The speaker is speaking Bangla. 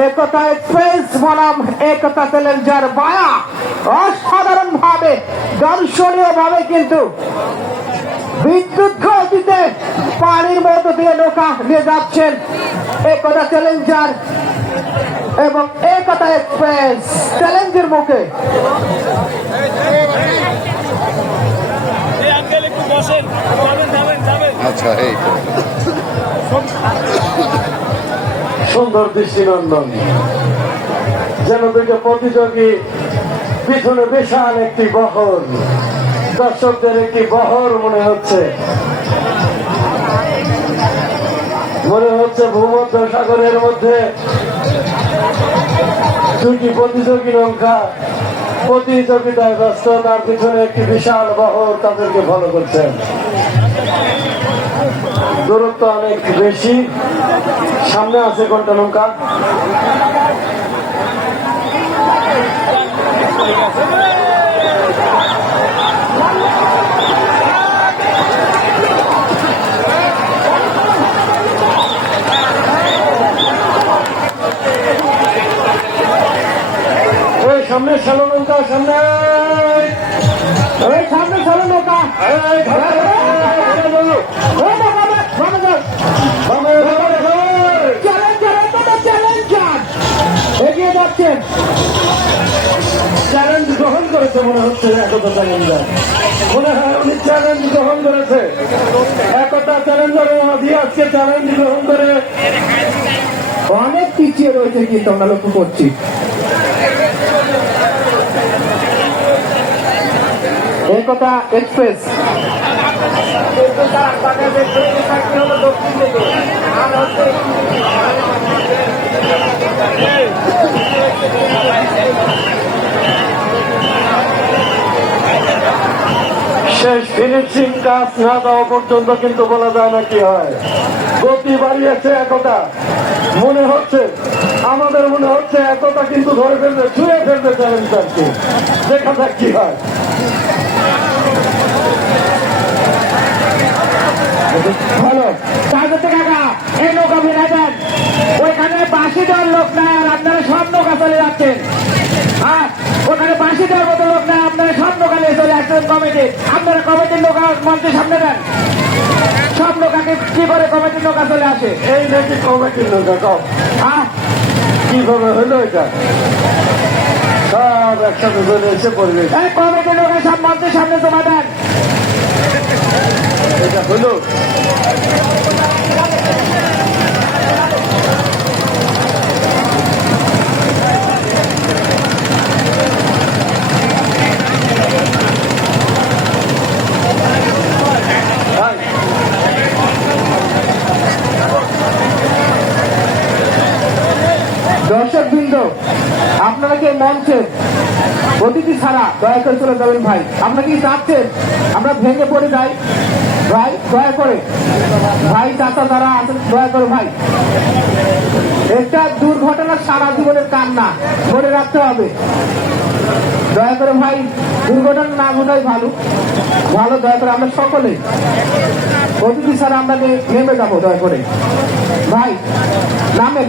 একতা এক্সপ্রেস বনাম একতা চ্যালেঞ্জার বায়া। অসাধারণ ভাবে দর্শনীয় ভাবে কিন্তু বিদ্যুৎ গতিতে পানির মধ্য দিয়ে নৌকা নিয়ে যাচ্ছেন একতা চ্যালেঞ্জার এবং একতা এক্সপ্রেস চ্যালেঞ্জের মুখে। আচ্ছা এই। সুন্দর দৃষ্টিনন্দন। যেন দুটো প্রতিযোগী পিছনে বিশাল একটি বহর। দর্শকদের একটি বহর মনে হচ্ছে। মনে হচ্ছে ভূমধ্য সাগরের মধ্যে দুটি প্রতিযোগী নৌকা প্রতিযোগিতায় ব্যস্ত, তার পিছনে একটি বিশাল বহর তাদেরকে ফলো করছেন দূরত্ব অনেক বেশি। সামনে আছে কোনটা নৌকা সামনে শ্যালো নৌকা সামনে সামনে চলো নৌকা এগিয়ে যাচ্ছেন চ্যালেঞ্জ গ্রহণ করেছে মনে হচ্ছে একতা চ্যালেঞ্জার মনে হয় উনি চ্যালেঞ্জ গ্রহণ করেছে একতা চ্যালেঞ্জার মাঝি আজকে চ্যালেঞ্জ গ্রহণ করে অনেক পিছিয়ে রয়েছে কিন্তু আমরা লক্ষ্য করছি একতা এক্সপ্রেস শেষ ফিনিশিং কাজ না দেওয়া পর্যন্ত কিন্তু বলা যায় না কি হয়। গতি বাড়িয়েছে একতা। মনে হচ্ছে, আমাদের মনে হচ্ছে একতা কিন্তু ধরে ফেলবে, ছুঁয়ে ফেলবে চ্যালেঞ্জারকে দেখা যাক কি হয় ভালো কাগজে কাকা এই ফেলে ওইখানে বাঁশি দেওয়ার লোক নাই আর আপনারা সব নৌকা চলে যাচ্ছেন। হ্যাঁ ওখানে বাঁশি দেওয়ার মতো লোক নাই আপনারা সব নৌকা নিয়ে চলে আসছেন কমিটি আপনারা কমিটির নৌকা মঞ্চের সামনে দেন। সব নৌকাকে কি করে কমিটির নৌকা চলে আসে? এই নাকি কমিটির নৌকা কম। হ্যাঁ। কীভাবে হলো এটা? সব একসাথে চলে এসে পড়বে কমিটির নৌকা সব মঞ্চের সামনে জমা দেন। এটা হলো? দর্শক বৃন্দ, আপনারা কি মঞ্চে অতিথি ছাড়া দয়া করে চলে যাবেন ভাই? আপনারা কি চাচ্ছেন আমরা ভেঙে পড়ে যাই। ভাই, দয়া করে। ভাই, চাচা যারা আছেন, দয়া করে ভাই। একটা দুর্ঘটনা সারা জীবনের কান্না, ধরে রাখতে হবে। দয়া করে ভাই, দুর্ঘটনা না ঘটাই ভালো। ভালো, দয়া করে আমরা সকলে। অতিথি ছাড়া আমরা নেমে যাব, দয়া করে। ভাই, নামেন।